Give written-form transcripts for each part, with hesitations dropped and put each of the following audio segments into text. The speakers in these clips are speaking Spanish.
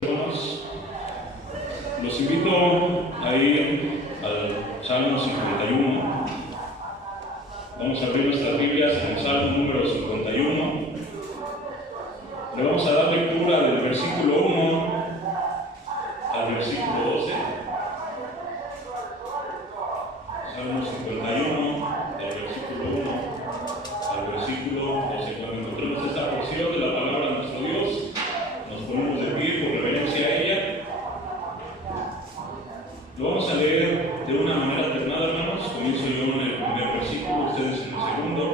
Hermanos, los invito a ir al Salmo 51. Vamos a abrir nuestras Biblias en el Salmo número 51. Le vamos a dar lectura del versículo 1 al versículo 12. Salmo 51, del versículo 1 al versículo 12. Cuando encontremos esta porción de la palabra de nuestro Dios, nos ponemos de pie por reverencia a ella. Lo vamos a leer de una manera alternada, hermanos. Comienzo yo en el primer versículo, ustedes en el segundo,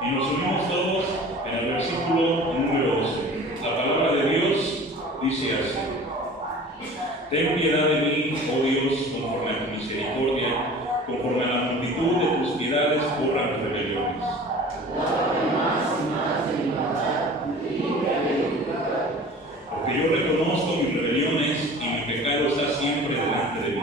y nos unimos todos en el versículo número 12. La palabra de Dios dice así: Ten piedad de mí, oh Dios, conforme a tu misericordia, conforme a la multitud de tus piedades, borra mis rebeliones. Porque yo reconozco mis rebeliones y mi pecado está siempre delante de mí.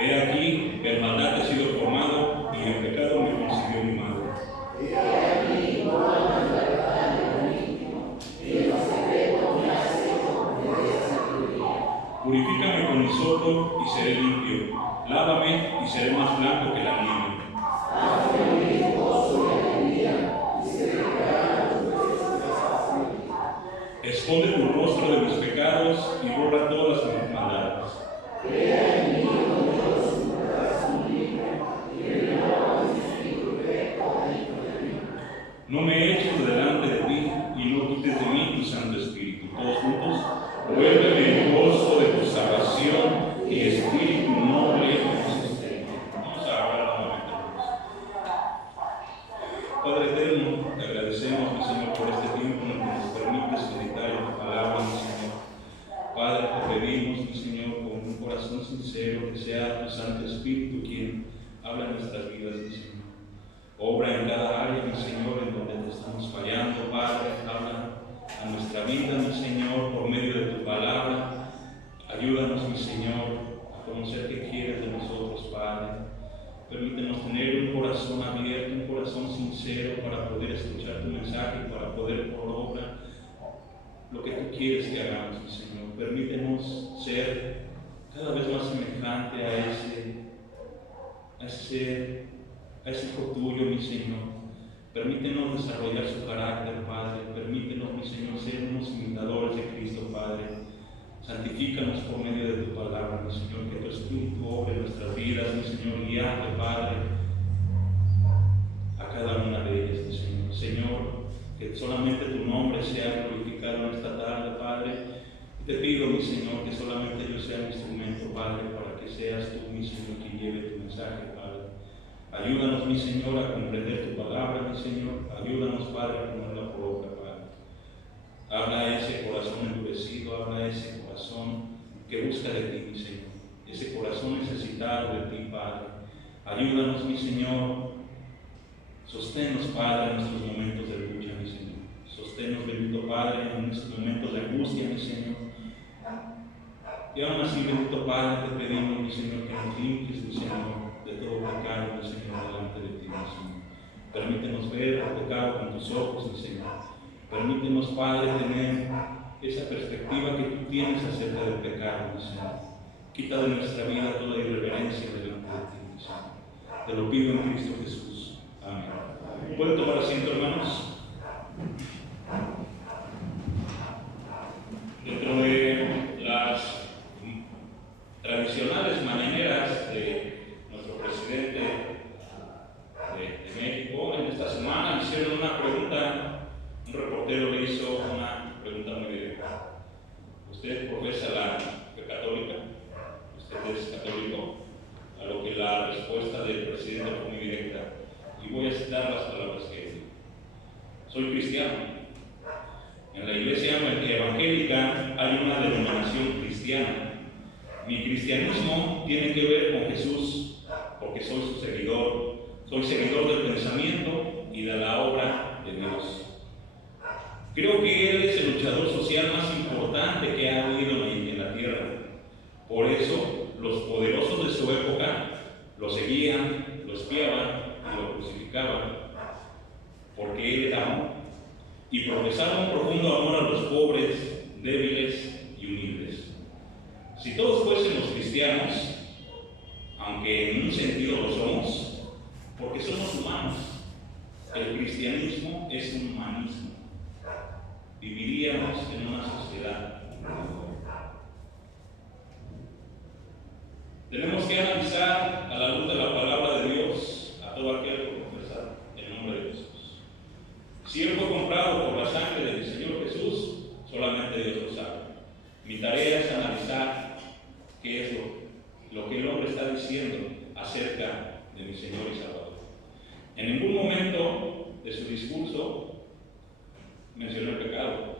He aquí que en maldad he sido formado y en pecado me concibió mi madre. Purifícame con hisopo y seré limpio. Lávame y seré más blanco que la nieve. Esconde tu rostro de mis pecados y borra todas mis maldades. No me eches delante de ti y no quites de mí tu Santo Espíritu. Todos juntos. Vuélveme el gozo de tu salvación y espíritu noble de tu sustento. Vamos a hablar nuevamente. Padre eterno, te agradecemos, mi Señor, por este tiempo en el que nos permites meditar en tu palabra, mi Señor. Padre, te pedimos, mi Señor, con un corazón sincero, que sea tu Santo Espíritu quien habla en nuestras vidas, mi Señor. Obra en cada área, mi Señor, en donde te estamos fallando, Padre. Habla a nuestra vida, mi Señor, por medio de tu palabra. Ayúdanos, mi Señor, a conocer qué quieres de nosotros, Padre. Permítenos tener un corazón abierto, un corazón sincero para poder escuchar tu mensaje y para poder por obra lo que tú quieres que hagamos, mi Señor. Permítenos ser cada vez más semejante a ese hijo tuyo, mi Señor. Permítenos desarrollar su carácter, Padre. Permítenos, mi Señor, ser unos imitadores de Cristo, Padre. Santifícanos por medio de tu palabra, mi Señor. Que tu Espíritu obre en nuestras vidas, mi Señor. Guíate, Padre, a cada una de ellas, mi Señor. Señor, que solamente tu nombre sea glorificado en esta tarde, Padre. Te pido, mi Señor, que solamente yo sea un instrumento, Padre, para que seas tú, mi Señor, quien lleve tu mensaje, Padre. Ayúdanos, mi Señor, a comprender tu palabra, mi Señor. Ayúdanos, Padre, a ponerla por obra, Padre. Habla a ese corazón endurecido, habla a ese corazón que busca de ti, mi Señor. Ese corazón necesitado de ti, Padre. Ayúdanos, mi Señor. Sosténnos, Padre, en nuestros momentos de lucha, mi Señor. Sosténnos, bendito Padre, en nuestros momentos de angustia, mi Señor. Y aún así, bendito Padre, te pedimos, mi Señor, que nos limpies, mi Señor, de todo pecado, mi Señor, delante de ti, mi Señor. Permítenos ver el pecado con tus ojos, mi Señor. Permítenos, Padre, tener esa perspectiva que tú tienes acerca del pecado, mi Señor. Quita de nuestra vida toda irreverencia delante de ti, mi Señor. Te lo pido en Cristo Jesús. Amén. ¿Pueden tomar asiento, hermanos? Dentro de las tradicionales mañaneras de nuestro presidente de México, en esta semana le hicieron una pregunta. Un reportero le hizo una pregunta muy directa. ¿Usted profesa la fe católica? ¿Usted es católico? A lo que la respuesta del presidente fue muy directa. Y voy a citar las palabras que dijo: soy cristiano. En la iglesia evangélica hay una denominación cristiana. Mi cristianismo tiene que ver con Jesús, porque soy su seguidor. Soy seguidor del pensamiento y de la obra de Dios. Creo que Él es el luchador social más importante que ha habido en la tierra. Por eso los poderosos de su época lo seguían, lo espiaban y lo crucificaban, porque él era amor y profesaba un profundo amor a los pobres, débiles y humildes. Si todos fuésemos cristianos, aunque en un sentido lo somos, porque somos humanos, el cristianismo es un humanismo. Viviríamos en una sociedad mejor. Tenemos que analizar a la luz de la palabra de Dios a todo aquel que profesa el nombre de Jesús. Si Él fue comprado por la sangre del Señor Jesús, solamente Dios lo sabe. Mi tarea es analizar qué es lo que el hombre está diciendo acerca de mi Señor y Salvador. En ningún momento de su discurso mencionó el pecado.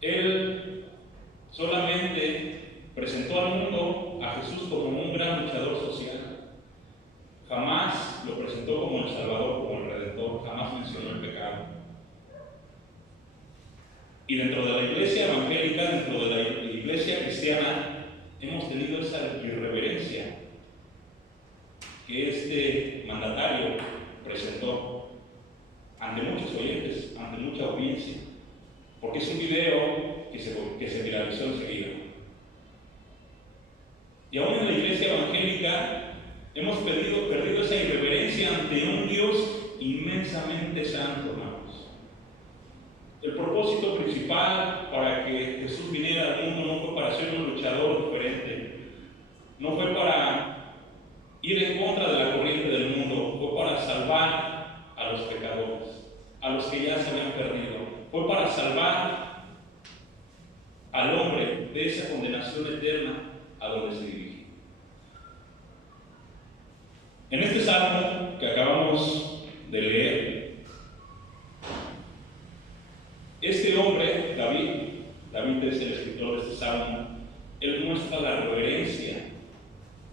Él solamente presentó al mundo a Jesús como un gran luchador social. Jamás lo presentó como el Salvador, como el Redentor. Jamás mencionó el pecado. Y dentro de la iglesia evangélica, dentro de la iglesia cristiana, hemos tenido esa irreverencia que este mandatario presentó ante muchos oyentes, ante mucha audiencia, porque es un video que se viralizó enseguida. Y aún en la iglesia evangélica hemos perdido esa irreverencia ante un Dios inmensamente santo, hermanos. El propósito principal para que Jesús viniera al mundo no fue para ser un luchador diferente, no fue para ir en contra de la corriente del mundo, fue para salvar a los pecadores, a los que ya se habían perdido, fue para salvar al hombre de esa condenación eterna a donde se dirige. En este salmo que acabamos de leer, este hombre, David es el escritor de este salmo, él muestra la reverencia,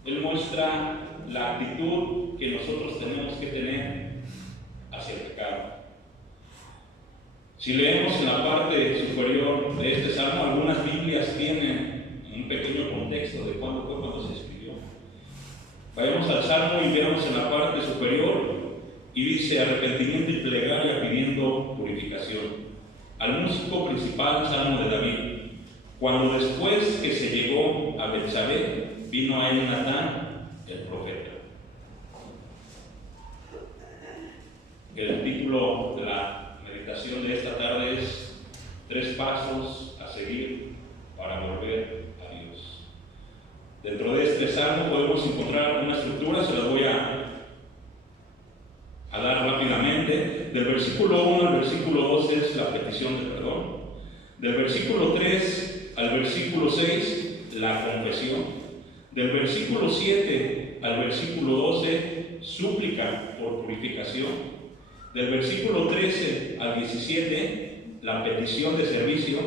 él muestra la actitud que nosotros tenemos que tener hacia el pecado. Si leemos en la parte superior de este salmo, algunas Biblias tienen un pequeño contexto de cuándo fue cuando se escribió. Vayamos al salmo y veamos en la parte superior y dice arrepentimiento y plegaria pidiendo purificación. Al músico principal, salmo de David. Cuando después que se llegó a Betsabé, vino a él Natán, el profeta. El título de la meditación de esta tarde es 3 pasos a seguir para volver a Dios. Dentro de este salmo podemos encontrar una estructura, se las voy a dar rápidamente. Del versículo 1 al versículo 12 es la petición de perdón. Del versículo 3 al versículo 6, la confesión. Del versículo 7 al versículo 12, súplica por purificación. Del versículo 13 al 17, la petición de servicio.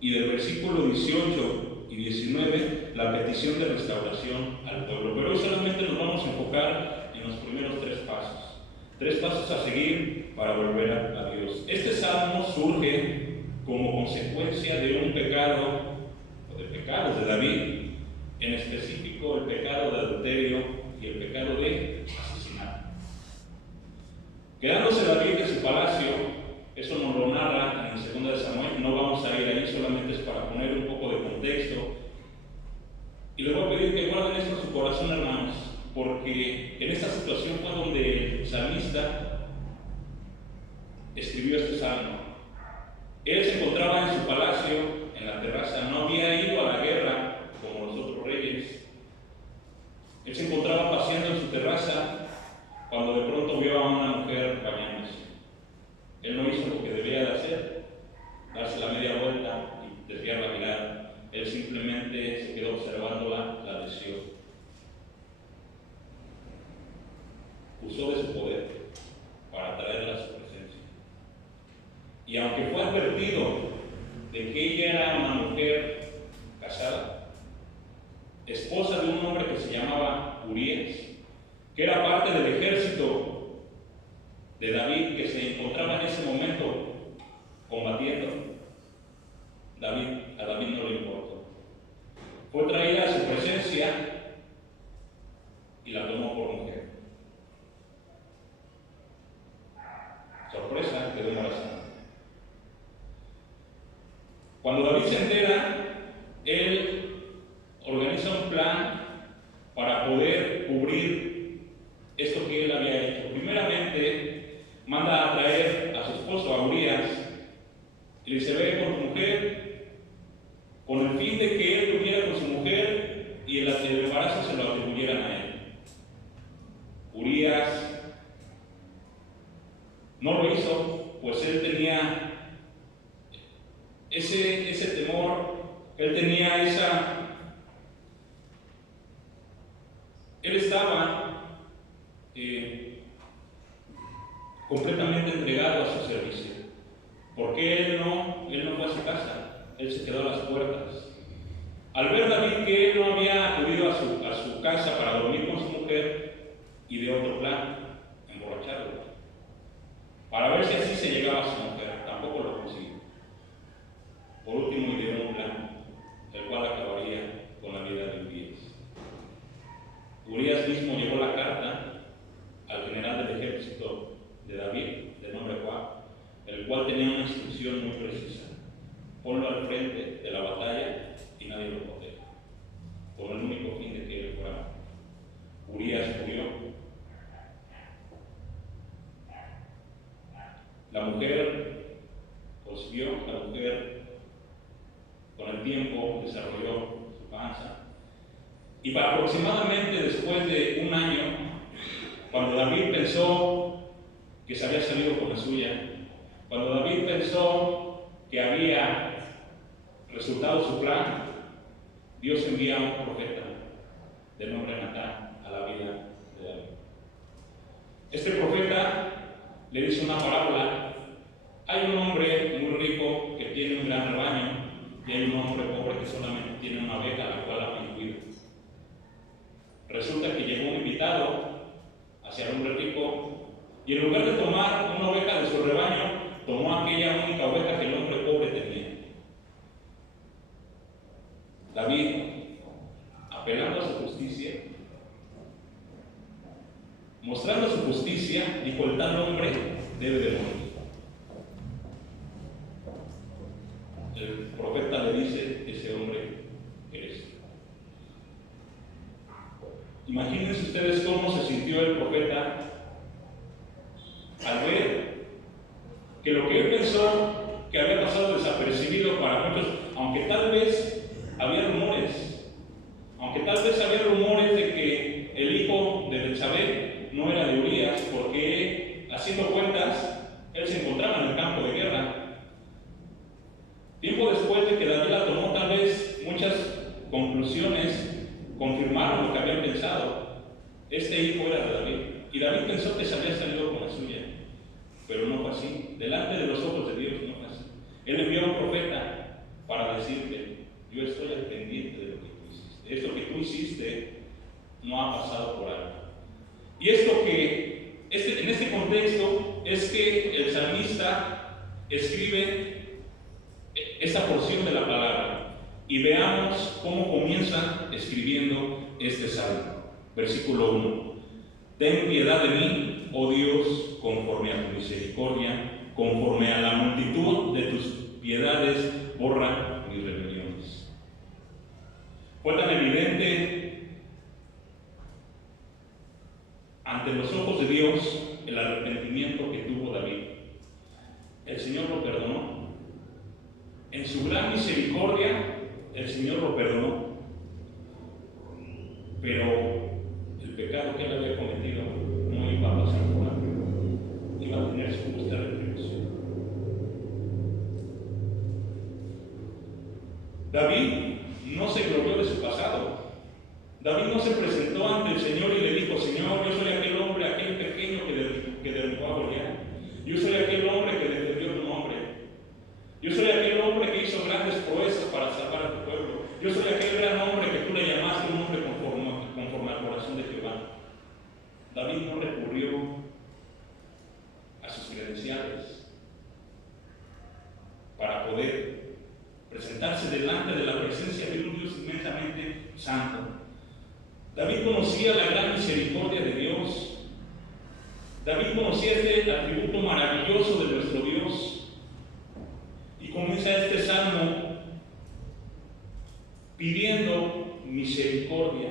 Y del versículo 18 y 19, la petición de restauración al pueblo. Pero hoy solamente nos vamos a enfocar en los primeros 3 pasos. 3 pasos a seguir para volver a Dios. Este salmo surge como consecuencia de un pecado, o de pecados de David, en específico el pecado de adulterio y el pecado de asesinato. Quedándose David en su palacio, eso nos lo narra en 2 de Samuel, no vamos a ir ahí, solamente es para poner un poco de contexto. Y les voy a pedir que guarden esto en su corazón, hermanos, porque en esta situación fue donde el salmista escribió este salmo. Él se encontraba en su palacio, en la terraza, no había ido a la guerra como los otros reyes. Él se encontraba paseando en su terraza cuando de pronto vio a una mujer bañándose. Él no hizo lo que debía de hacer, darse la media vuelta y desviar la mirada. Él simplemente se quedó observándola, la deseó. Usó de su poder para traerla a su presencia. Y aunque fue advertido de que ella era una mujer casada, esposa de un hombre que se llamaba Urías, que era parte del ejército de David, que se encontraba en ese momento combatiendo, a David no le importó. Fue traída a ella y la tomó por mujer. Sorpresa, quedó embarazada. Cuando David se entera, él organiza un plan para poder cubrir esto que él había hecho. Primeramente, manda a traer a su esposo, a Urías, y le dice: ve con tu mujer, con el fin de que él tuviera con su mujer y el embarazo se lo atribuyeran a él. Urías no lo hizo, pues él tenía ese temor, él tenía él estaba completamente entregado a su servicio, porque él no fue a su casa, él se quedó a las puertas. Al ver David que él no había acudido a su casa para dormir con su mujer, ideó otro plan: emborracharlo, para ver si así se llegaba a su mujer. Tampoco lo consiguió. Por último, ideó un plan, el cual acabaría con la vida de Urías. Urías mismo llevó la carta al general del ejército de David, de nombre Joab, el cual tenía una instrucción muy precisa: ponlo al frente de la batalla y nadie lo proteja, con el único fin de que él fuera. Urías murió. La mujer concibió, la mujer con el tiempo desarrolló su panza, y para aproximadamente después de un año, cuando David pensó que se había salido con la suya, cuando David pensó que había resultado su plan, Dios envía a un profeta de nombre Natán a la vida de David. Este profeta le dice una parábola: hay un hombre muy rico que tiene un gran rebaño, y hay un hombre pobre que solamente tiene una oveja a la cual ha cuida. Resulta que llegó un invitado hacia el hombre rico, y en lugar de tomar una oveja de su rebaño, tomó aquella única oveja que el hombre pobre tenía. David, apelando a su justicia, mostrando su justicia, dijo: el tal hombre debe de morir. El profeta le dice: ese hombre eres tú. Imagínense ustedes cómo se sintió el profeta al ver que lo que él pensó que había pasado desapercibido para muchos, aunque tal vez había rumores, de que el hijo de Betsabé no era de Urías, porque haciendo cuentas, él se encontraba en el campo de guerra. Tiempo después de que David la tomó, tal vez muchas conclusiones confirmaron lo que habían pensado. Este hijo era de David, y David pensó que se había salido con la suya, pero no fue así. Delante de los ojos de Dios no fue así. Él envió a un profeta para decirle: yo estoy al pendiente de lo que tú hiciste. Esto que tú hiciste no ha pasado por algo. Y en este contexto es que el salmista escribe esta porción de la palabra, y veamos cómo comienza escribiendo este salmo. Versículo 1: ten piedad de mí, oh Dios, conforme a tu misericordia, conforme a la multitud de tus piedades, borra mis rebeliones. Fue tan evidente ante los ojos de Dios el arrepentimiento que tuvo David. El Señor lo perdonó. En su gran misericordia, el Señor lo perdonó. Pero el pecado que él había cometido no iba a pasar por alto, iba a tener su justa retribución. David no se glorió de su pasado. David no se presentó ante el Señor y le dijo: Señor, yo soy aquel hombre, aquel pequeño que derribó a Goliat. Yo soy aquel hombre que defendió tu nombre. Yo soy aquel hombre que hizo grandes proezas para salvar a tu pueblo. Yo soy aquel gran hombre que tú le llamaste un hombre conforme al corazón de Jehová. David no recurrió a sus credenciales para poder presentarse delante de la presencia de un Dios inmensamente santo. David conocía la gran misericordia de Dios. David conocía este atributo maravilloso de nuestro Dios. Y comienza este salmo pidiendo misericordia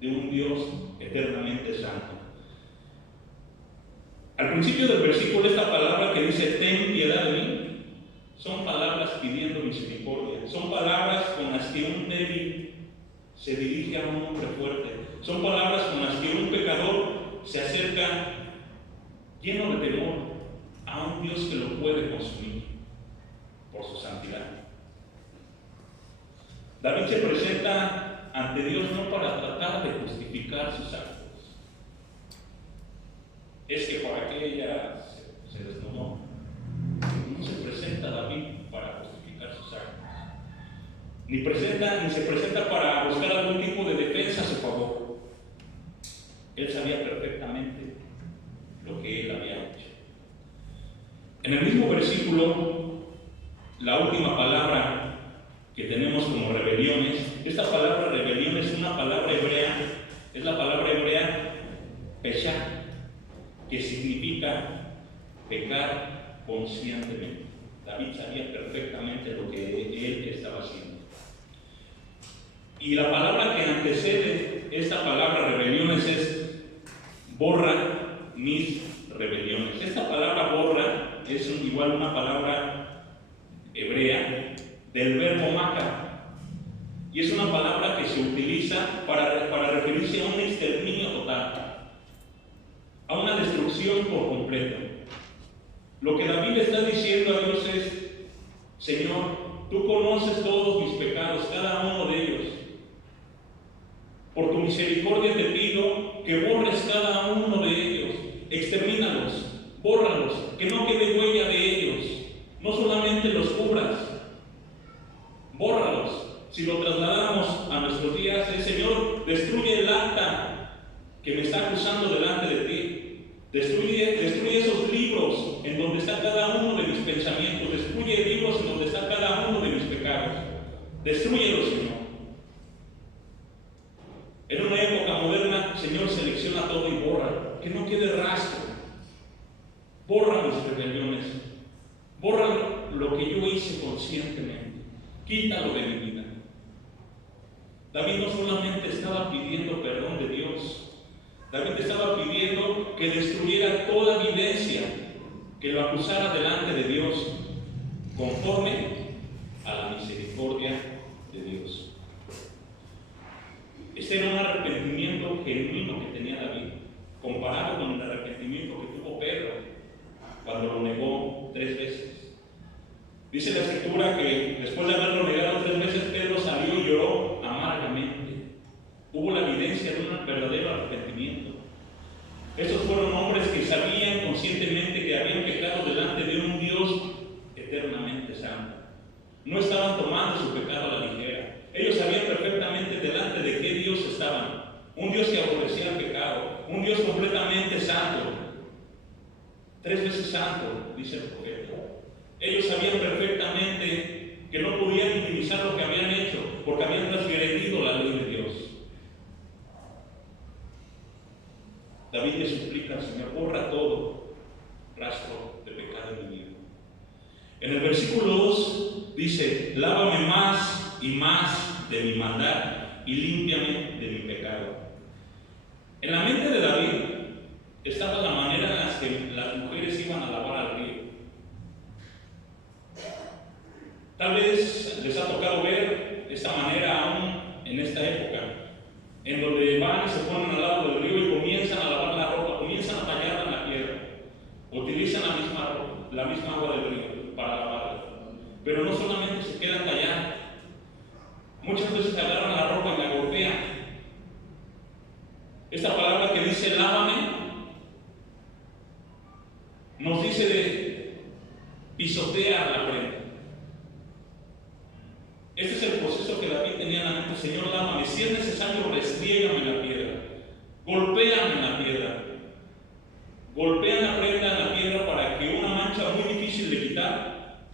de un Dios eternamente santo. Al principio del versículo, esta palabra que dice ten piedad de mí, son palabras pidiendo misericordia, son palabras con las que un débil se dirige a un hombre fuerte, son palabras con las que un pecador se acerca lleno de temor a un Dios que lo puede consumir por su santidad. David se presenta ante Dios no para tratar de justificar sus actos. Es que por aquella se desnudó. No se presenta David para justificar sus actos. Ni se presenta para buscar algún tipo de defensa a su favor. Él sabía perfectamente lo que él había hecho. En el mismo versículo, la última palabra que tenemos como rebeliones, esta palabra rebelión es una palabra hebrea, es la palabra hebrea pesha, que significa pecar conscientemente. David sabía perfectamente lo que él estaba haciendo. Y la palabra que antecede esta palabra rebeliones es borra mis rebeliones. Esta palabra borra es igual una palabra hebrea del verbo maca, y es una palabra que se utiliza para referirse a un exterminio total, a una destrucción por completo. Lo que David le está diciendo a Dios es: Señor, tú conoces todos mis pecados, cada uno de ellos. Por tu misericordia te pido que borres cada uno de ellos, extermínalos, bórralos, que no quede huella de ellos, no solamente los cubras, bórralos. Si lo trasladamos a nuestros días, Señor, destruye el acta que me está acusando delante de ti. Destruye esos libros en donde está cada uno de mis pensamientos. Destruye libros en donde está cada uno de mis pecados. Destrúyelos, Señor. En una época moderna, Señor, selecciona todo y borra, que no quede rastro. Borra mis rebeliones. Borra lo que yo hice conscientemente. Quítalo de mi vida. David no solamente estaba pidiendo perdón de Dios, David estaba pidiendo que destruyera toda evidencia que lo acusara delante de Dios, conforme a la misericordia de Dios. Este era un arrepentimiento genuino que tenía David, comparado con el arrepentimiento que tuvo Pedro cuando lo negó 3 veces. Dice la Escritura que después de haberlo negado 3 veces, Pedro salió y lloró amargamente. Hubo la evidencia de un verdadero arrepentimiento. Estos fueron hombres que sabían conscientemente que habían pecado delante de un Dios eternamente santo. No estaban tomando su pecado a la ligera. Ellos sabían perfectamente delante de qué Dios estaban. Un Dios que aborrecía el pecado, un Dios completamente santo. 3 veces santo, dice el profeta. Ellos sabían perfectamente que no podían minimizar lo que habían hecho, porque habían transgredido la ley de Dios. David le suplica al Señor: borra todo rastro de pecado en mi vida. En el versículo 2 dice: lávame más y más de mi maldad y límpiame de mi pecado. En la mente de David estaba la manera en la que las mujeres iban a lavar al río. Tal vez les ha tocado ver esta manera aún en esta época, en donde van y se ponen al lado del río y comienzan a lavar la ropa, comienzan a tallarla en la piedra, utilizan la misma agua del río para lavarla. Pero no solamente se quedan tallando, muchas veces agarran la ropa y la golpean. Esta palabra que dice lávame nos dice de pisotear la prenda. Este es el proceso que David tenía en la mente: Señor, lávame, si es necesario, restriégame en la piedra, golpéame en la piedra, golpea la prenda en la piedra para que una mancha muy difícil de quitar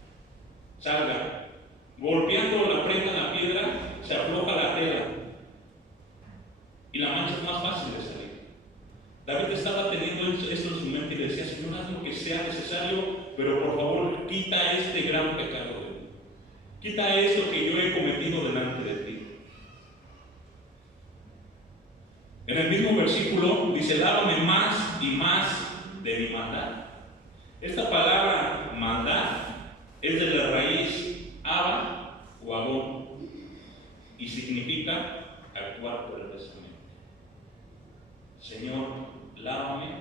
salga. Golpeando la prenda en la piedra se afloja la tela. David estaba teniendo esto en su mente y le decía: Señor, haz lo que sea necesario, pero por favor quita este gran pecado de mí. Quita esto que yo he cometido delante de ti. En el mismo versículo dice: lávame más y más de mi maldad. Esta palabra maldad es de la raíz aba o abón y significa actuar perversamente. Señor, lávame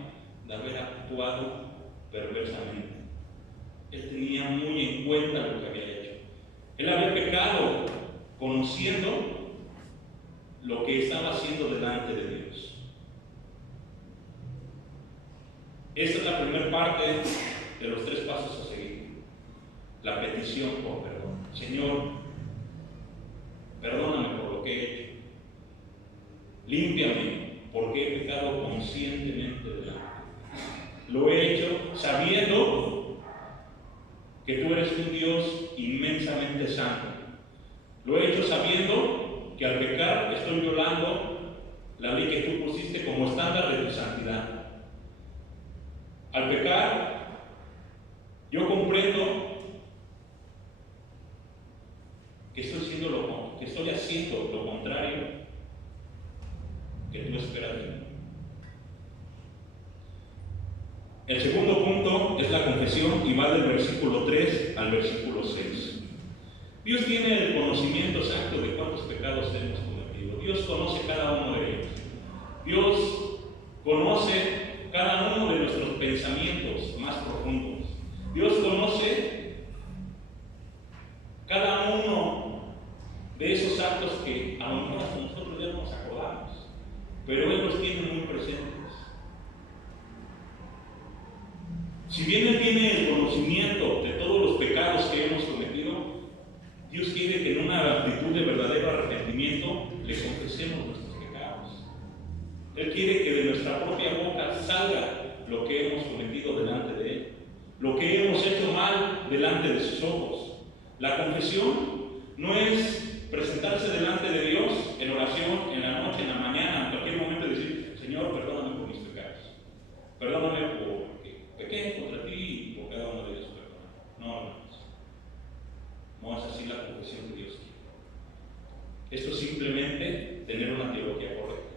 de haber actuado perversamente. Él tenía muy en cuenta lo que había hecho. Él había pecado conociendo lo que estaba haciendo delante de Dios. Esta es la primera parte de los 3 pasos a seguir. La petición por perdón. Señor, perdóname por lo que he hecho. Límpiame porque he pecado conscientemente delante de ti. Lo he hecho sabiendo que tú eres un Dios inmensamente santo. Lo he hecho sabiendo que al pecar estoy violando la ley que tú pusiste como estándar de tu santidad. Al pecar, yo comprendo que estoy haciendo lo contrario que tú esperas de mí. El segundo punto es la confesión y va del versículo 3 al versículo 6. Dios tiene el conocimiento exacto de cuántos pecados hemos cometido. Dios conoce cada uno de ellos. Dios conoce cada uno de nuestros pensamientos más profundos. Dios conoce cada uno de esos actos que a lo mejor nosotros ya no nos acordamos, pero Él los tiene muy presentes. Si bien Él tiene el conocimiento de todos los pecados que hemos cometido, Dios quiere que en una actitud de verdadero arrepentimiento le confesemos nuestros pecados. Él quiere que de nuestra propia boca salga lo que hemos cometido delante de Él, lo que hemos hecho mal delante de sus ojos. La confesión no es presentarse delante de Dios en oración, en la noche, en la mañana, en cualquier momento, y decir: Señor, perdóname por mis pecados. Perdóname porque pequé contra ti y por cada uno de ellos perdona. No es así la confesión que Dios quiere. Esto es simplemente tener una teología correcta.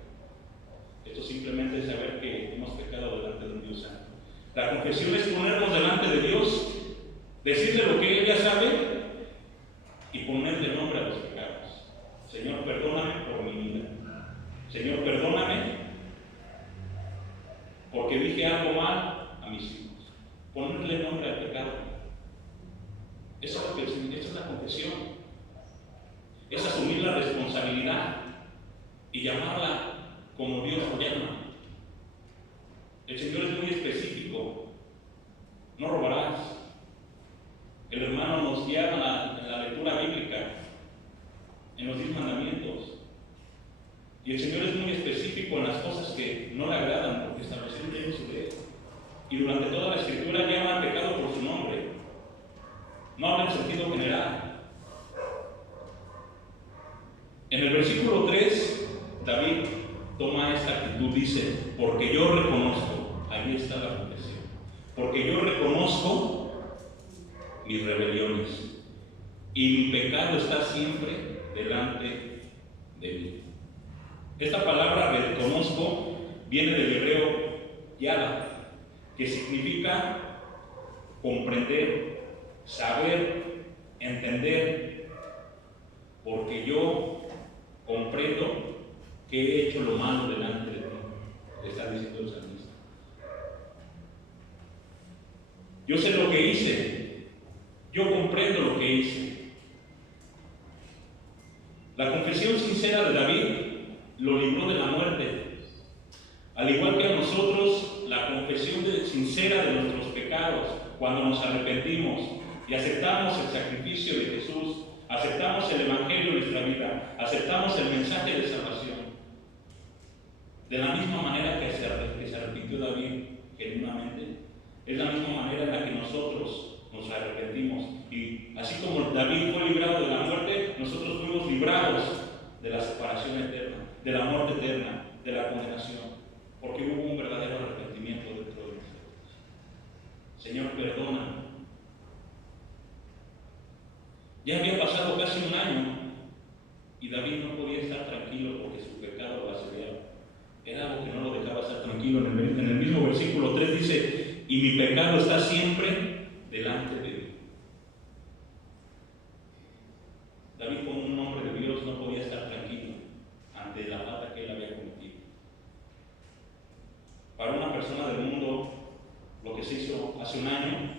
Esto simplemente es saber que hemos pecado delante de un Dios santo. La confesión es ponernos delante de Dios, decirle lo que Él ya sabe y ponerle nombre a los pecados. Señor, perdóname por mi vida. Señor, perdóname porque dije algo mal a mis hijos. Ponerle nombre al pecado. Esa es la confesión. Es asumir la responsabilidad y llamarla como Dios lo llama. El Señor es muy específico. No robarás. El hermano nos guía en la lectura bíblica, en los 10 mandamientos. Y el Señor es muy específico en las cosas que no le agradan, porque estableció un su ley. Y durante toda la Escritura llama al pecado por su nombre. No habla en sentido general. En el versículo 3, David toma esta actitud, dice: porque yo reconozco, ahí está la confesión, porque yo reconozco mis rebeliones y mi pecado está siempre delante de mí. Esta palabra reconozco viene del hebreo yada, que significa comprender, saber, entender, porque yo comprendo que he hecho lo malo delante de ti, le está diciendo el salmista. Yo sé lo que hice, yo comprendo lo que hice. La confesión sincera de David lo libró de la muerte. Al igual que a nosotros, la confesión sincera de nuestros pecados, cuando nos arrepentimos y aceptamos el sacrificio de Jesús, aceptamos el Evangelio en nuestra vida, aceptamos el mensaje de salvación, de la misma manera que se arrepintió David genuinamente, es la misma manera en la que nosotros nos arrepentimos. Y así como David fue librado de la muerte, nosotros fuimos librados de la separación eterna, de la muerte eterna, de la condenación. porque hubo un verdadero arrepentimiento dentro de nosotros. Señor, perdona. Ya había pasado casi un año y David no podía estar tranquilo porque su pecado lo asediaba. Era algo que no lo dejaba estar tranquilo. En el mismo versículo 3 dice: y mi pecado está siempre delante de mí. David, como un hombre de Dios, no podía estar tranquilo ante la falta que él había cometido. Para una persona del mundo, lo que se hizo hace un año,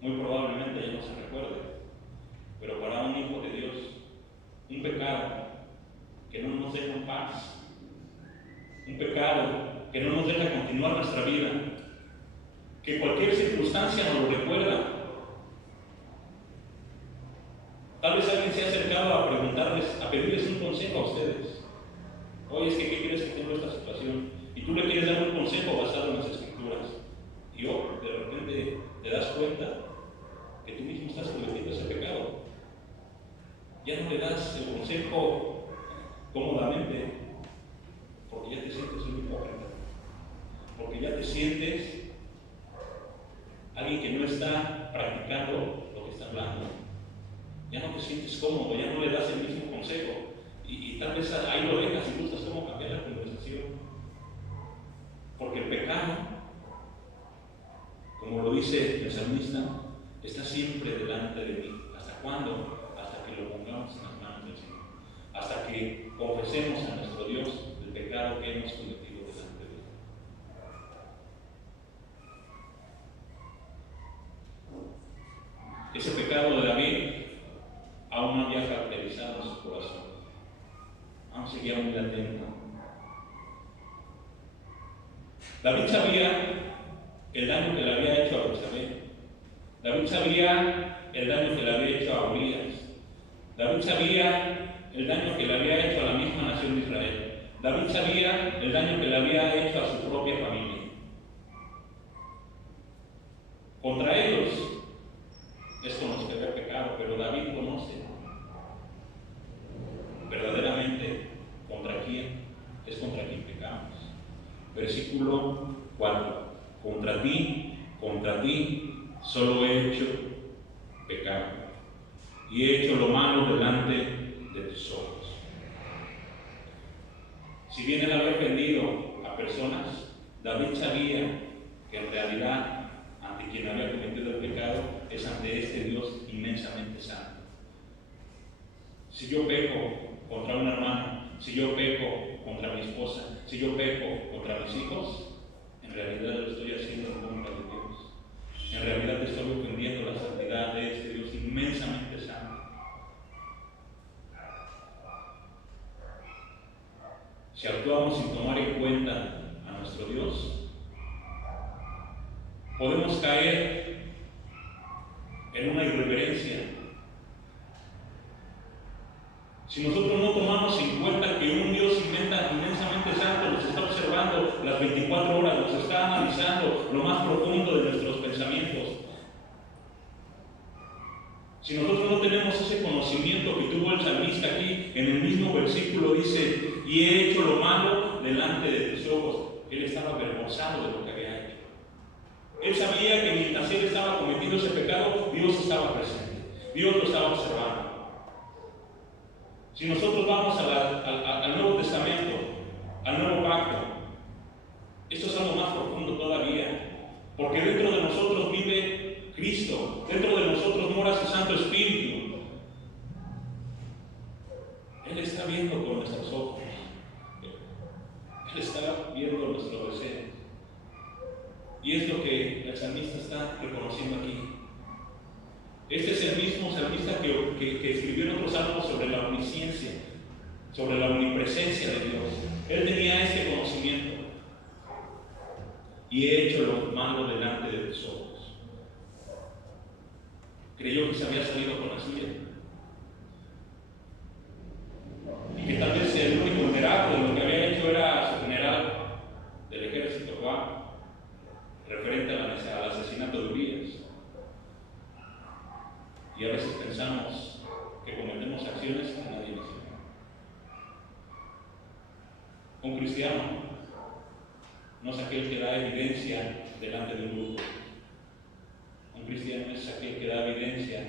muy probablemente ya no se recuerde, pero para un hijo de Dios, un pecado que no nos deja en paz, un pecado que no nos deja continuar nuestra vida, que cualquier circunstancia nos lo recuerda. Tal vez alguien se ha acercado a preguntarles, a pedirles un consejo a ustedes. Oye, es que ¿qué quieres que tenga esta situación? Y tú le quieres dar un consejo basado en las Escrituras. Y de repente te das cuenta que tú mismo estás cometiendo ese pecado. Ya no le das el consejo cómodamente, porque ya te sientes un hipócrita, porque ya te sientes alguien que no está practicando lo que está hablando. Ya no te sientes cómodo, ya no le das el mismo consejo, y tal vez ahí lo dejas y buscas cómo cambiar la conversación, porque el pecado, como lo dice el salmista, está siempre delante de mí. ¿Hasta cuándo? Hasta que lo pongamos en las manos del Señor, hasta que confesemos a nuestro Dios el pecado que hemos cometido delante de Él. Ese pecado de David aún no había caracterizado su corazón, aún seguía muy latente. David sabía el daño que le había hecho a Betsabé. David sabía el daño que le había hecho a Urias. David sabía el daño que le había hecho a la misma nación de Israel. David sabía el daño que le había hecho a su propia familia. Contra ellos es con los que había pecado, pero David conoce verdaderamente contra quién es contra quien pecamos. Versículo 4: contra ti solo he hecho pecado y he hecho lo malo delante de tus ojos. Si bien él había ofendido a personas, David sabía que en realidad ante quien había cometido el pecado es ante este Dios inmensamente santo. Si yo peco contra un hermano, si yo peco contra mi esposa, si yo peco contra mis hijos, en realidad lo estoy haciendo en contra de Dios. En realidad estoy ofendiendo la santidad de este Dios inmensamente santo. Si actuamos sin tomar en cuenta a nuestro Dios, podemos caer en una irreverencia. Si nosotros no tomamos en cuenta que un Dios inmensamente santo nos está observando las 24 horas, nos está analizando lo más profundo de nuestros pensamientos, si nosotros no tenemos ese conocimiento que tuvo el salmista aquí, en el mismo versículo dice: y he hecho lo malo delante de tus ojos. Él estaba avergonzado de lo que había hecho. Él sabía que mientras él estaba cometiendo ese pecado, Dios estaba presente, Dios lo estaba observando. Si nosotros vamos al Nuevo Testamento, al Nuevo Pacto, esto es algo más profundo todavía, porque dentro de nosotros vive Cristo, dentro de nosotros mora su Santo Espíritu. Él está viendo con nuestros ojos, Él está viendo nuestro deseo, y es lo que el salmista está reconociendo aquí. Este es el mismo salmista que escribió en otros salmos sobre la omnisciencia, sobre la omnipresencia de Dios. Él tenía este conocimiento. Y he hecho lo malo delante de tus ojos. Creyó que se había salido con la suya, y que tal vez el único enterado de lo que había hecho era su general del ejército, Joab, referente al asesinato de Urias. Y a veces pensamos que cometemos acciones que nadie nos ve. Un cristiano no es aquel que da evidencia delante de un grupo. Un cristiano es aquel que da evidencia,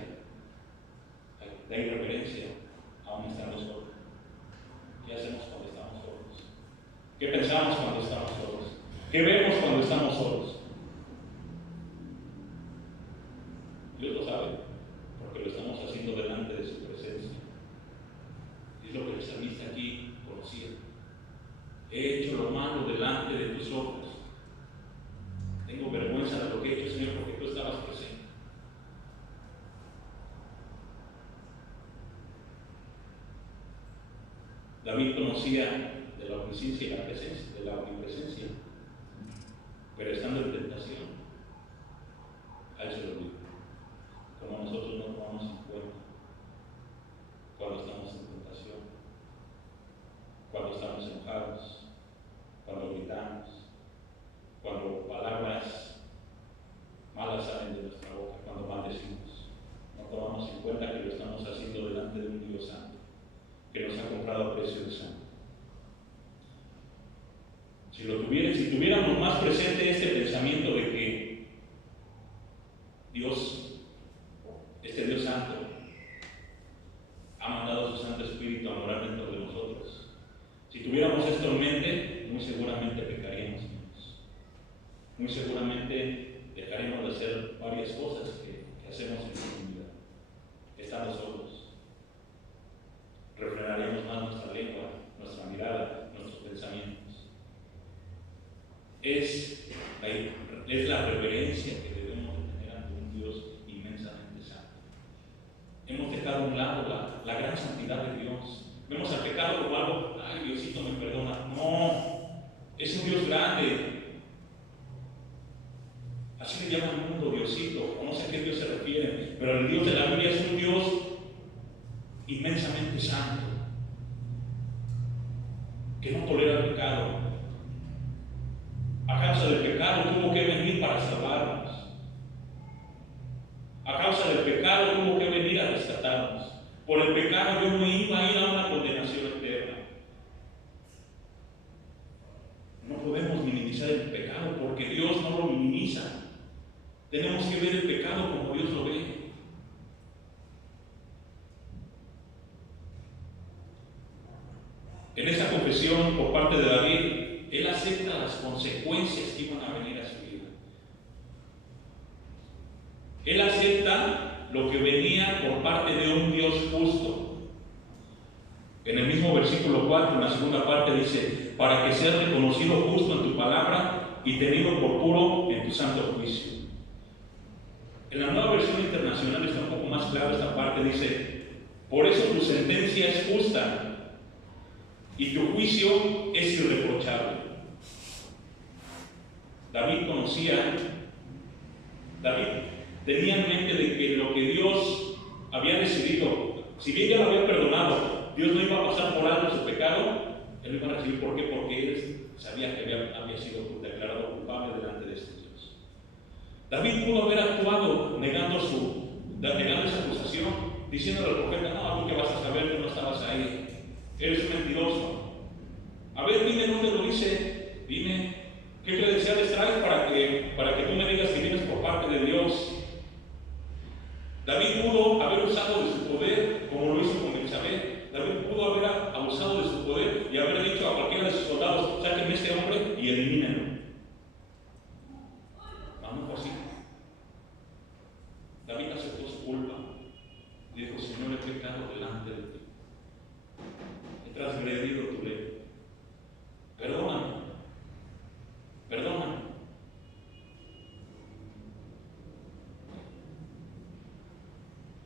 da irreverencia, aún estando solo. ¿Qué hacemos cuando estamos solos? ¿Qué pensamos cuando estamos solos? ¿Qué vemos cuando estamos solos? Dios lo sabe, porque lo estamos haciendo delante de su presencia. Y es lo que el salmista aquí conocía. He hecho lo malo delante de tus ojos. Tengo vergüenza de lo que he hecho, Señor, porque tú estabas presente. David conocía de la omnisciencia y la presencia, de la omnipresencia, pero estando en tentación, a él se lo olvidó. Como nosotros no tomamos en cuenta cuando estamos en tentación, cuando estamos enojados, cuando gritamos, cuando palabras malas salen de nuestra boca, cuando maldecimos. No tomamos en cuenta que lo estamos haciendo delante de un Dios santo, que nos ha comprado a precio de sangre. Si tuviéramos más presente este pensamiento de que Dios, este Dios santo, ha mandado a su Santo Espíritu a morar dentro de nosotros, si tuviéramos esto en mente, muy seguramente pecaríamos menos. Muy seguramente dejaremos de hacer varias cosas que hacemos en la comunidad, estando solos. Refrenaremos más nuestra lengua, nuestra mirada, nuestros pensamientos. Es la reverencia que debemos de tener ante un Dios inmensamente santo. Hemos dejado a un lado la gran santidad de Dios. Vemos al pecado como algo, ay, Diosito me perdona. No, es un Dios grande. Así le llama al mundo Diosito, o no sé a qué Dios se refiere, pero el Dios de la Biblia es un Dios inmensamente santo, que no tolera el pecado. A causa del pecado tuvo que venir para salvarnos. A causa del pecado tuvo que venir a rescatarnos. Por el pecado yo no iba a ir a una condenación eterna. No podemos minimizar el pecado porque Dios no lo minimiza. Tenemos que ver el pecado como Dios lo ve. En esa confesión por parte de David, él acepta las consecuencias que iban a venir a su vida. Él acepta lo que venía por parte de un Dios justo. En el mismo versículo 4, en la segunda parte, dice: para que seas reconocido justo en tu palabra y tenido por puro en tu santo juicio. En la Nueva Versión Internacional está un poco más claro esta parte, dice: por eso tu sentencia es justa y tu juicio es irreprochable. David tenía en mente de que lo que Dios había decidido, si bien ya lo había perdonado, Dios no iba a pasar por alto su pecado, él lo iba a recibir. ¿Por qué? Porque él sabía que había sido declarado culpable delante de este Dios. David pudo haber actuado negando esa acusación, diciéndole al profeta: no, tú que vas a saber que no estabas ahí, eres un mentiroso. A ver, dime dónde lo dice, dime qué credenciales traes para que tú me digas que vienes por parte de Dios. David pudo haber usado de su poder como lo hizo con Elizabeth. David pudo haber abusado de su poder y haber dicho a cualquiera de sus soldados: sáquenme a este hombre y elimínenlo. No fue así. David aceptó su culpa y dijo: Señor, he pecado delante de ti, he transgredido tu ley, perdóname.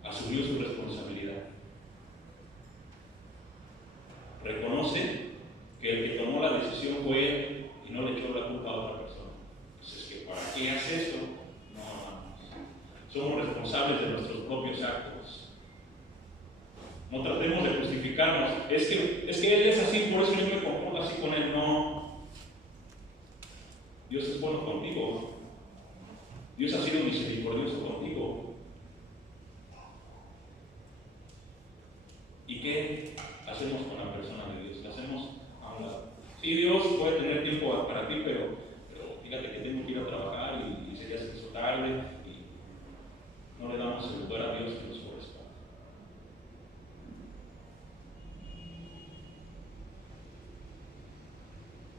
Asumió su responsabilidad. Reconoce que el que tomó la decisión fue él y no le echó la culpa a otra persona. Entonces, ¿que ¿para qué hace esto? No, hermanos. Somos responsables de nuestros propios actos. No tratemos de justificarnos. Es que él es así, por eso yo me comporto así con él. No. Dios es bueno contigo. Dios ha sido misericordioso contigo. ¿Y qué hacemos con la persona de Dios? La hacemos a un lado. Sí, Dios puede tener tiempo para ti, pero fíjate que tengo que ir a trabajar y sería eso tarde y no le damos el lugar a Dios que nos corresponde.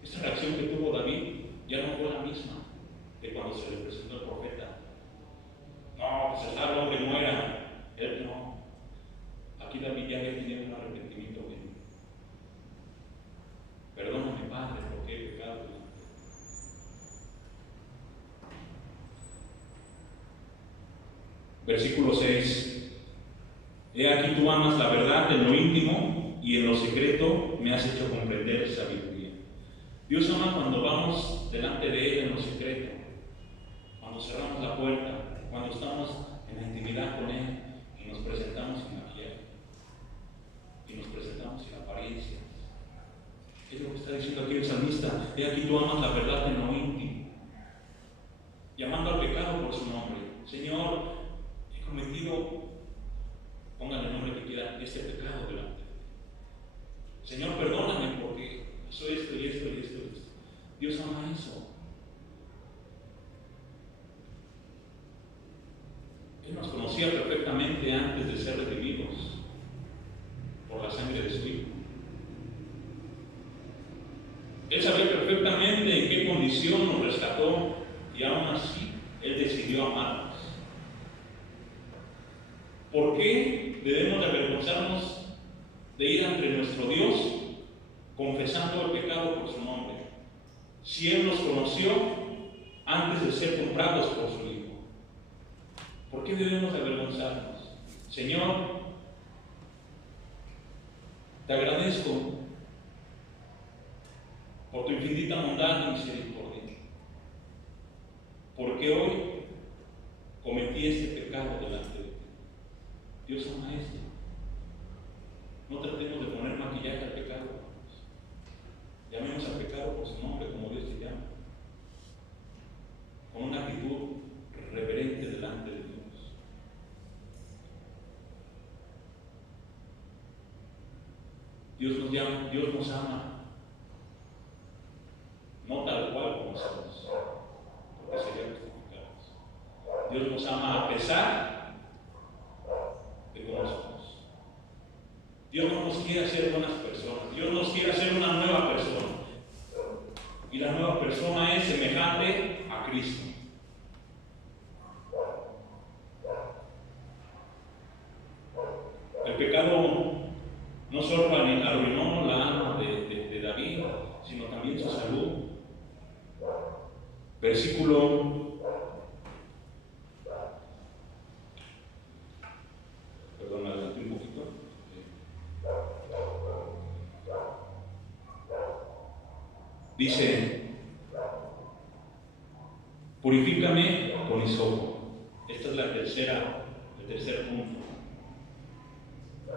Esa reacción que tuvo David ya no fue la misma de cuando se le presentó el profeta. No, pues el tal hombre muera. Él no. Aquí David ya había tenido un arrepentimiento genuino. Perdóname, Padre, porque he pecado delante de ti. Versículo 6. He aquí tú amas la verdad en lo íntimo y en lo secreto me has hecho comprender sabiduría. Dios ama cuando vamos delante de Él en lo secreto, cuando cerramos la puerta, cuando estamos en la intimidad con Él y nos presentamos sin maquillaje y nos presentamos sin apariencia. Es lo que está diciendo aquí el salmista. He aquí tú amas la verdad en lo íntimo, llamando al pecado por su nombre. Señor, he cometido, póngale el nombre que quiera, este pecado delante de ti. Señor, perdóname porque pasó esto y esto y esto y esto. Dios ama eso. Él nos conocía perfectamente antes de ser redimidos por la sangre de su Hijo. Él sabía perfectamente en qué condición nos rescató y aún así Él decidió amarnos. ¿Por qué debemos de avergonzarnos de ir ante nuestro Dios confesando el pecado por su nombre? Si Él nos conoció antes de ser comprados por su Hijo, ¿por qué debemos de avergonzarnos? Señor, te agradezco por tu infinita bondad y misericordia, porque hoy cometí este pecado delante de ti. Dios ama esto. No tratemos de poner maquillaje al pecado. Llamemos al pecado por su nombre, como Dios te llama, con una actitud reverente delante de Dios. Dios nos llama, Dios nos ama, no tal cual como somos, porque seríamos justificados. Dios nos ama a pesar de cómo somos. Dios no nos quiere hacer buenas personas, Dios nos quiere hacer una nueva persona. Y la nueva persona es semejante a Cristo. El pecado no solo arruinó la alma de David, sino también su salud. Versículo, perdón, adelanté un poquito. Dice, purifícame con hisopo. Esta es el tercer punto.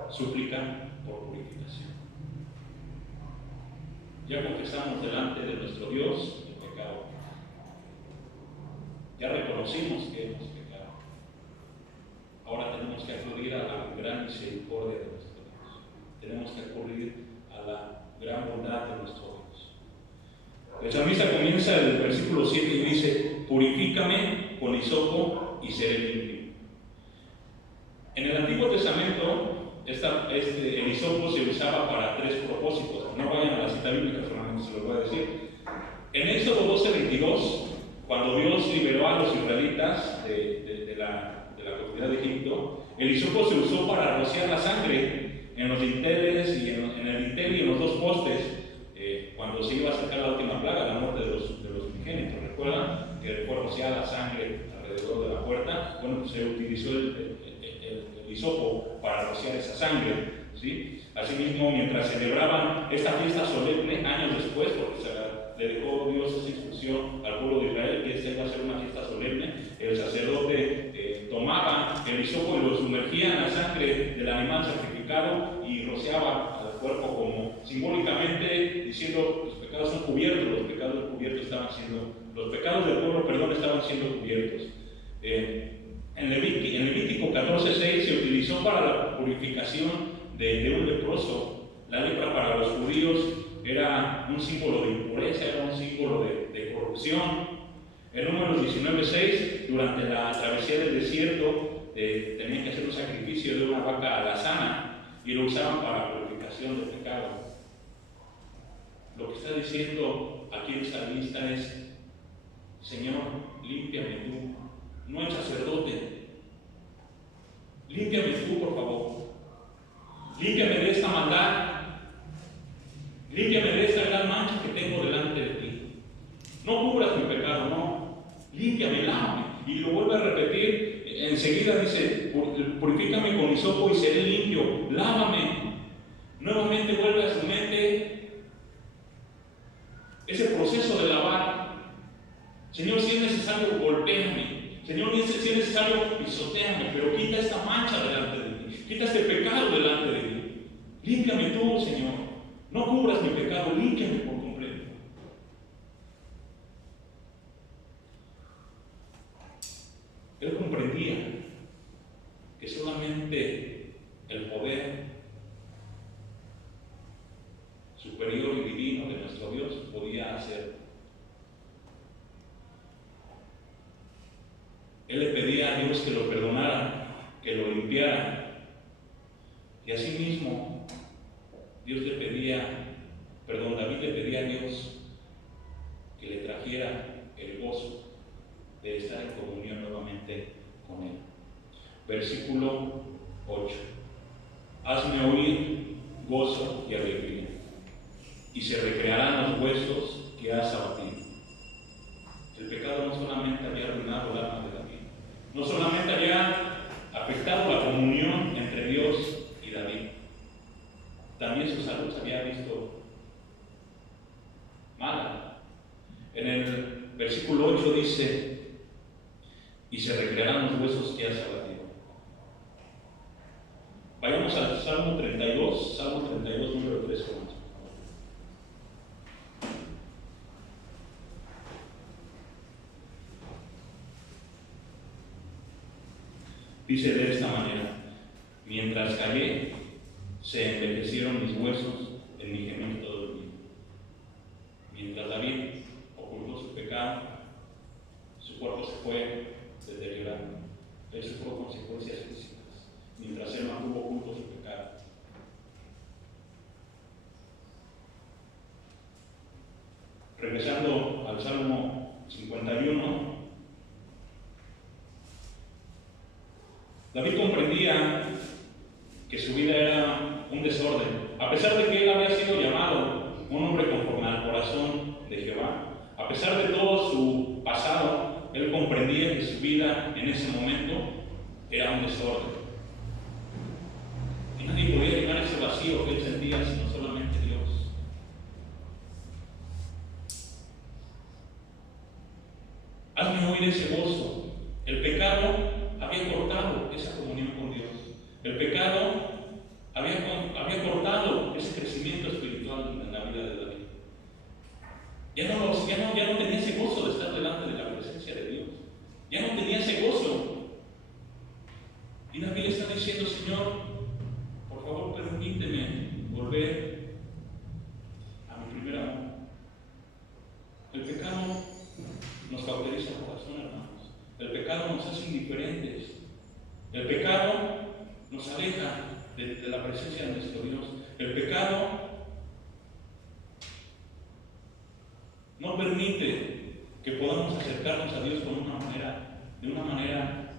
Súplica por purificación. Ya confesamos delante de nuestro Dios el pecado. Ya reconocimos que hemos pecado. Ahora tenemos que acudir a la gran misericordia de nuestro Dios. Tenemos que acudir a la gran bondad de nuestro Dios. El salmista comienza el versículo 7 y dice, purifícame con hisopo y seré limpio. En el Antiguo Testamento, el hisopo se usaba para tres propósitos. No vayan a la cita bíblica, solamente se los voy a decir. En Éxodo 12:22, cuando Dios liberó a los israelitas de la cautividad de Egipto, el hisopo se usó para rociar la sangre en los dinteles y en el dintel y en los dos postes, cuando se iba a sacar la última plaga, la muerte de los primogénitos. ¿Recuerdan que fue rociada la sangre alrededor de la puerta? Bueno, pues se utilizó el hisopo para rociar esa sangre, ¿sí? Asimismo, mientras celebraban esta fiesta solemne, años después, porque le dejó Dios esa instrucción al pueblo de Israel, que esta iba a ser una fiesta solemne, el sacerdote tomaba el hisopo y lo sumergía en la sangre del animal sacrificado y rociaba al cuerpo como simbólicamente diciendo, los pecados son cubiertos, los pecados del pueblo, estaban siendo cubiertos. En Levítico 14:6 se utilizó para la purificación de un leproso. La lepra para los judíos era un símbolo de impureza, era un símbolo de corrupción. En Números 19:6, durante la travesía del desierto, tenían que hacer un sacrificio de una vaca alazana y lo usaban para purificación del pecado. Lo que está diciendo aquí el salmista es: Señor, límpiame tú, no el sacerdote, límpiame tú, por favor, límpiame de esta maldad, límpiame de esta gran mancha que tengo delante de ti. No cubras mi pecado, no, límpiame, lávame. Y lo vuelve a repetir, enseguida dice: purifícame con hisopo y seré limpio, lávame. Nuevamente vuelve a su mente ese proceso de lavar. Señor, si es necesario, golpéame. Señor, si es necesario, pisotéame, pero quita esta mancha delante de mí, quita este pecado delante de mí. Límpiame tú, Señor. No cubras mi pecado, límpiame por completo. Él comprendía que solamente el poder superior y divino de nuestro Dios podía hacerlo. Él le pedía a Dios que lo perdonara, que lo limpiara. Y asimismo, David le pedía a Dios que le trajera el gozo de estar en comunión nuevamente con Él. Versículo 8. Hazme oír gozo y alegría, y se recrearán los huesos que has abatido. El pecado no solamente había arruinado el alma de David, no solamente había afectado la comunión entre Dios y David, también su salud se había visto mala. En el versículo 8 dice: y se recrearán los huesos que has abatido. Vayamos al Salmo 32, número 3, por favor. Dice de esta manera: mientras callé, se envejecieron mis huesos en mi gemir todo el día. Mientras David ocultó su pecado, su cuerpo se fue deteriorando. Él sufrió consecuencias físicas, mientras él mantuvo oculto su pecado. Regresando al Salmo 51, David comprendía que su vida era un desorden. A pesar de que él había sido llamado un hombre conforme al corazón de Jehová, a pesar de todo su pasado, él comprendía que su vida en ese momento era un desorden. Y nadie podía llenar ese vacío que él sentía, sino solamente Dios. Hazme oír ese gozo. El pecado había cortado esa comunión con Dios. El pecado había cortado ese crecimiento espiritual en la vida de David. Ya no tenía ese gozo de estar delante de la presencia de Dios. Ya no tenía ese gozo. Y David está diciendo: Señor, por favor, permíteme volver a mi primer amor. El pecado nos cauteriza el corazón, hermanos. El pecado nos hace indiferentes. El pecado nos aleja de la presencia de nuestro Dios. El pecado no permite que podamos acercarnos a Dios de una manera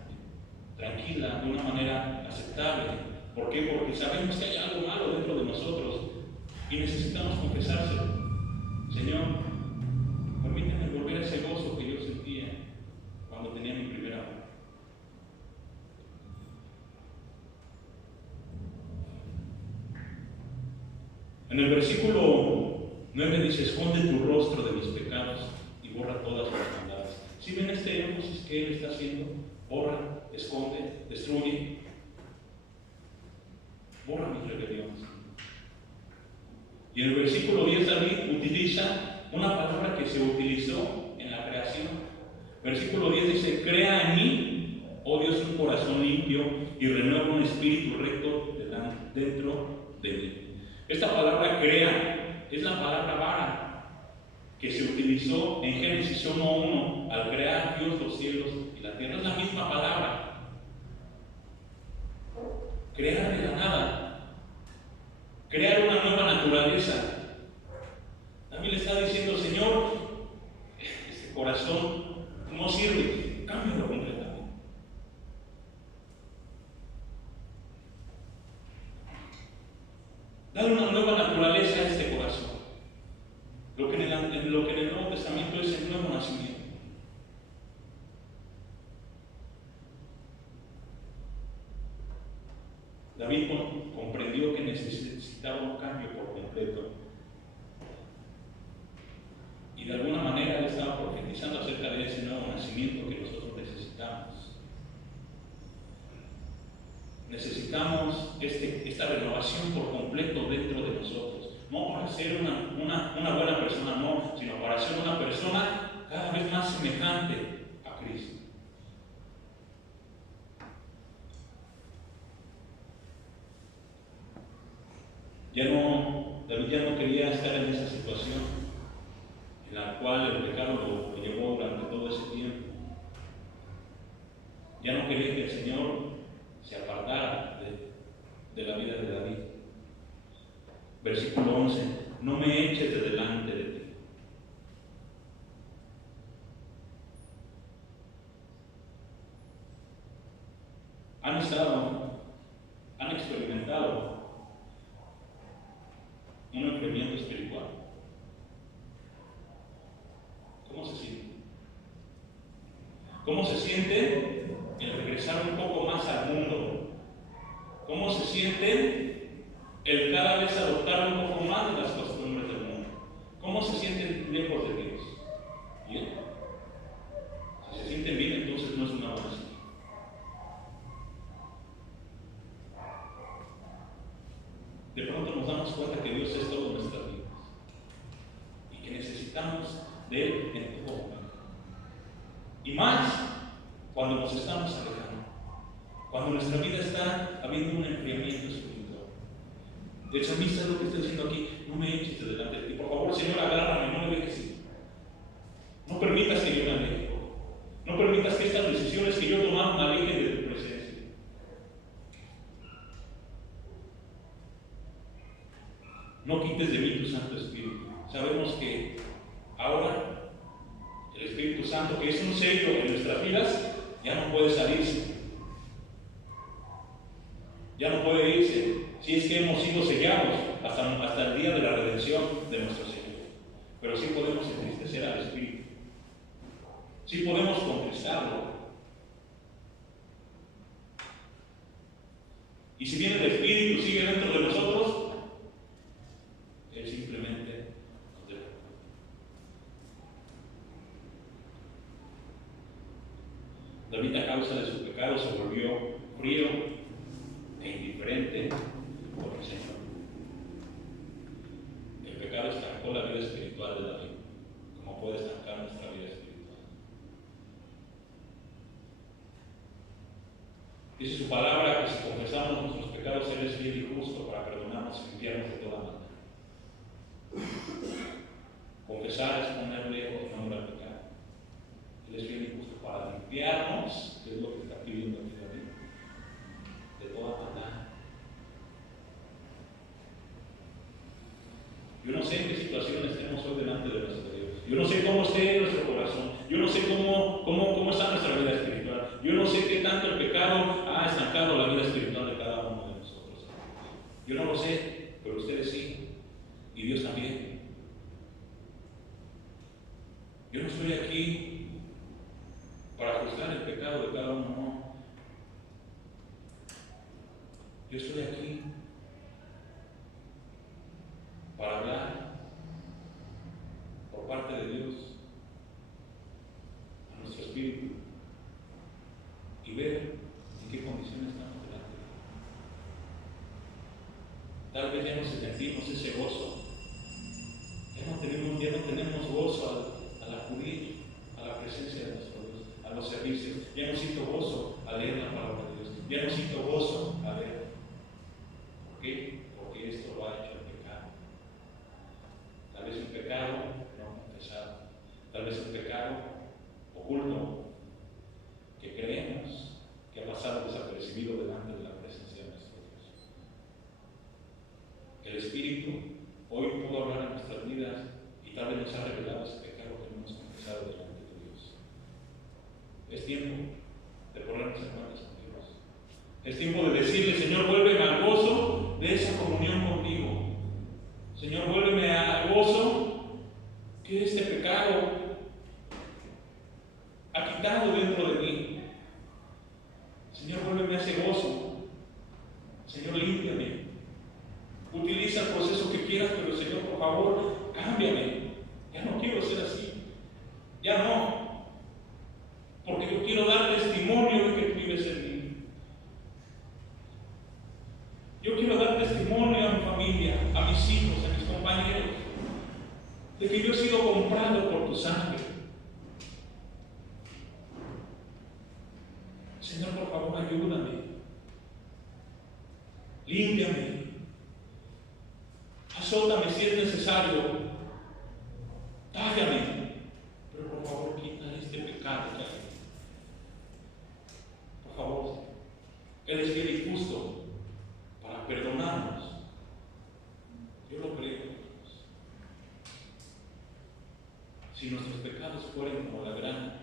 tranquila, de una manera aceptable. ¿Por qué? Porque sabemos que hay algo malo dentro de nosotros y necesitamos confesárselo. Señor, permíteme volver a ese gozo que yo sentía cuando tenía mi primer amor. En el versículo 9 dice: esconde tu rostro de mis pecados y borra todas mis maldades. ¿Sí ven este énfasis que él está haciendo? Borra, esconde, destruye. Borra mis rebeliones. Y en el versículo 10 David utiliza una palabra que se utilizó en la creación. Versículo 10 dice: crea en mí, oh Dios, un corazón limpio y renueva un espíritu recto dentro de mí. Esta palabra crea es la palabra vara, que se utilizó en Génesis 1:1 al crear Dios los cielos y la tierra. Es la misma palabra. Crear de la nada, crear una nueva naturaleza. También le está diciendo, Señor, este corazón no sirve, cámbialo completamente. Dale una nueva naturaleza a este corazón. Lo que en el Nuevo Testamento es el nuevo nacimiento. David comprendió que necesitaba un cambio por completo. Y de alguna manera él estaba profetizando acerca de ese nuevo nacimiento que nosotros necesitamos. Necesitamos esta renovación por completo dentro de nosotros. No para ser una buena persona, no, sino para ser una persona cada vez más semejante a Cristo. David ya no quería estar en esa situación en la cual el pecado lo llevó durante todo ese tiempo. Ya no quería que el Señor se apartara de la vida de David. Versículo 11: no me eches de delante de ti. Han experimentado un enfriamiento espiritual. ¿Cómo se siente? ¿Cómo se siente el regresar un poco más al mundo? ¿Cómo se siente el cada vez adoptar un poco más de las costumbres del mundo? ¿Cómo se sienten lejos de Dios? Bien. Si se sienten bien, entonces no es una buena señal. De pronto nos damos cuenta que Dios es todo en nuestras vidas y que necesitamos de Él en todo momento. Y más cuando nos estamos alejando, cuando nuestra vida está habiendo un enfriamiento espiritual. El salmista es lo que está diciendo aquí: no me eches de delante de ti. Por favor, Señor, agárrame, no me dejes ir. No permitas que yo me aleje. No permitas que estas decisiones que yo he tomado me alejen de tu presencia. No quites de mí tu Santo Espíritu. Sabemos que ahora el Espíritu Santo, que es un sello en nuestras vidas, ya no puede salirse. Ya no puede irse, si es que hemos sido sellados hasta el día de la redención de nuestro Señor. Pero sí podemos entristecer al Espíritu. Sí podemos contristarlo. Y si bien el Espíritu sigue dentro de nosotros, Él simplemente nos deja. David, a causa de su pecado, se volvió frío e indiferente por el Señor. El pecado estancó la vida espiritual de David, como puede estancar nuestra vida espiritual. Dice su palabra que si confesamos nuestros pecados, Él es fiel y justo para perdonarnos y limpiarnos de toda maldad. Confesar es ponerle nombre al pecado. Él es fiel y justo para limpiarnos, que es lo que está pidiendo aquí David, de toda maldad. Yo no sé en qué situación estemos hoy delante de nuestro Dios. Yo no sé cómo esté nuestro corazón. Yo no sé cómo está nuestra vida espiritual. Yo no sé qué tanto el pecado ha estancado la vida espiritual de cada uno de nosotros. Yo no lo sé, pero ustedes sí. Y Dios también. Yo no estoy aquí para juzgar el pecado de cada uno, no. Yo estoy aquí para hablar por parte de Dios a nuestro espíritu y ver en qué condiciones estamos delante de Él. Tal vez ya no sentimos ese gozo. Ya no tenemos gozo al acudir a la presencia de nuestro Dios, a los servicios. Ya no siento gozo al leer la palabra de Dios. Ya no siento gozo a leer. ¿Por qué? Porque esto lo ha hecho el pecado. pecado no confesado, tal vez un pecado oculto que creemos que ha pasado desapercibido delante de la presencia de nuestro Dios. El Espíritu hoy pudo hablar en nuestras vidas y tal vez nos ha revelado ese pecado que no hemos confesado delante de Dios. Es tiempo de ponernos en cuentas con Dios. Es tiempo de decirle: Señor, vuélveme al gozo de esa comunión contigo. Señor, vuélveme al gozo que este pecado ha quitado dentro de mí. Señor, vuélveme a ese gozo. Señor, límpiame. Utiliza el proceso que quieras, pero Señor, por favor, cámbiame. Ya no quiero ser así. Ya no. Porque yo quiero dar testimonio de que tú vives en mí. Yo quiero dar testimonio a mi familia, a mis hijos, a mis compañeros, de que yo he sido comprado por tu sangre. Señor, por favor, ayúdame. Límpiame. Azótame si es necesario. Tállame. Pero por favor, quita este pecado que hay. Por favor, Él es fiel y justo para perdonarnos. Yo lo creo. Si nuestros pecados fueran como la grana,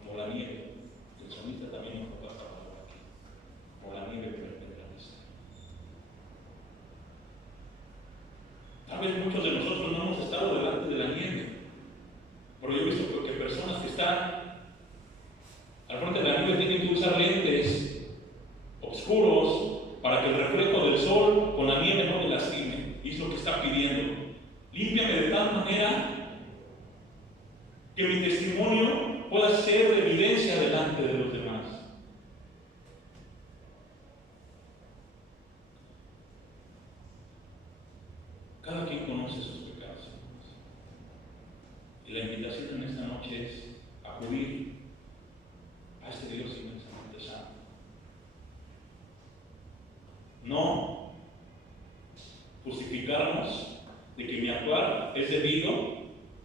como la nieve, el salmista también nos pasa la palabra aquí, como la nieve que permanece. Tal vez muchos de nosotros no hemos estado delante de la nieve, pero yo he visto que personas que están al frente de la nieve tienen que usar lentes oscuros para que el reflejo del sol con la nieve no me lastime. Y es lo que está pidiendo. Límpiame de tal manera que mi testimonio pueda ser de evidencia delante de los demás. Cada quien conoce sus pecados. Y la invitación en esta noche es acudir a este Dios inmensamente santo. No justificarnos de que mi actuar es debido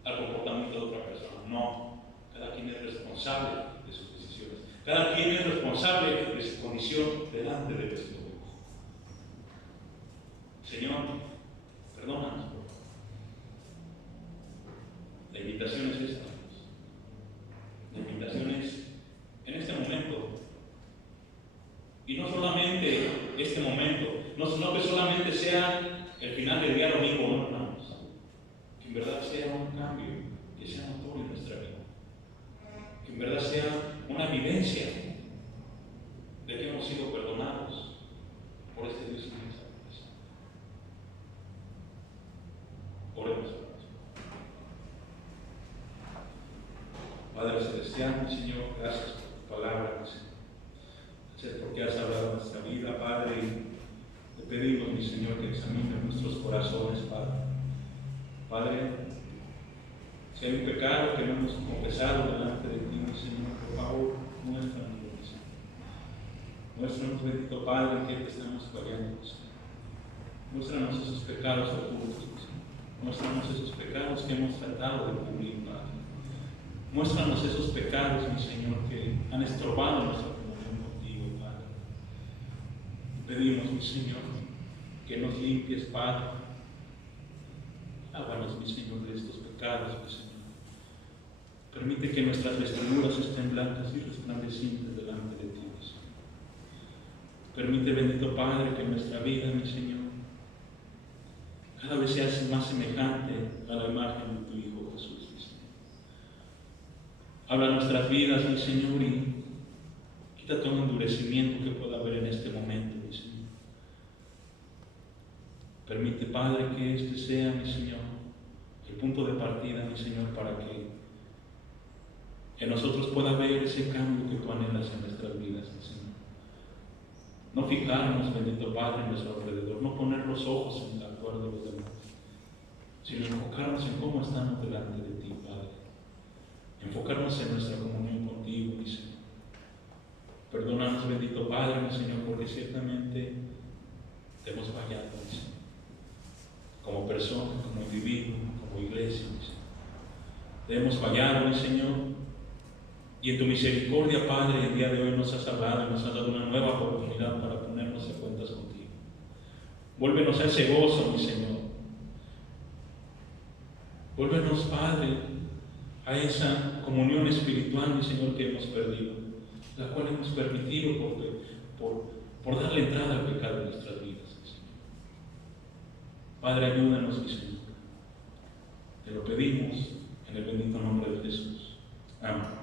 al comportamiento de otra persona. No, cada quien es responsable de sus decisiones. Cada quien es responsable de su condición delante de nuestro Dios. Señor, perdónanos. La invitación es esta. La invitación es en este momento. Y no solamente este momento, no que solamente sea el final del día domingo, no, hermanos. Que en verdad sea un cambio, que sea notorio en nuestra vida. Que en verdad sea una evidencia de que hemos sido perdonados por este Dios inmenso. Oremos, hermanos. Padre Celestial, Señor, gracias por tu palabra, Señor. Gracias porque has hablado de nuestra vida, Padre, y te pedimos, mi Señor, que examines nuestros corazones, Padre. Padre, si hay un pecado que no hemos confesado delante de ti, mi Señor, por favor, muéstranos, mi Señor. Muéstranos, bendito Padre, en qué te estamos fallando, Señor. Muéstranos esos pecados ocultos, Señor. Muéstranos esos pecados que hemos tratado de cubrir, Padre. Muéstranos esos pecados, mi Señor, que han estorbado nuestra comunión contigo, Padre. Te pedimos, mi Señor, que nos limpies, Padre. Lávanos, mi Señor, de estos pecados, mi Señor. Permite que nuestras vestiduras estén blancas y resplandecientes delante de ti, mi Señor. Permite, bendito Padre, que nuestra vida, mi Señor, cada vez sea más semejante a la imagen de tu Hijo Jesús, mi Señor. Habla nuestras vidas, mi Señor, y quita todo endurecimiento que pueda haber en este momento, mi Señor. Permite, Padre, que este sea, mi Señor, el punto de partida, mi Señor, para que en nosotros pueda haber ese cambio que tú anhelas en nuestras vidas, mi Señor. No fijarnos, bendito Padre, en nuestro alrededor, no poner los ojos en el actuar de los demás, sino enfocarnos en cómo estamos delante de ti, Padre. Enfocarnos en nuestra comunión contigo, mi Señor. Perdónanos, bendito Padre, mi Señor, porque ciertamente te hemos fallado, mi Señor. Como persona, como individuo, como iglesia, mi Señor. Te hemos fallado, mi Señor, y en tu misericordia, Padre, el día de hoy nos has hablado y nos has dado una nueva oportunidad para ponernos a cuentas contigo. Vuélvenos a ese gozo, mi Señor. Vuélvenos, Padre, a esa comunión espiritual, mi Señor, que hemos perdido, la cual hemos permitido por darle entrada al pecado en nuestras vidas, mi Señor. Padre, ayúdanos, mi Señor. Te lo pedimos en el bendito nombre de Jesús. Amén.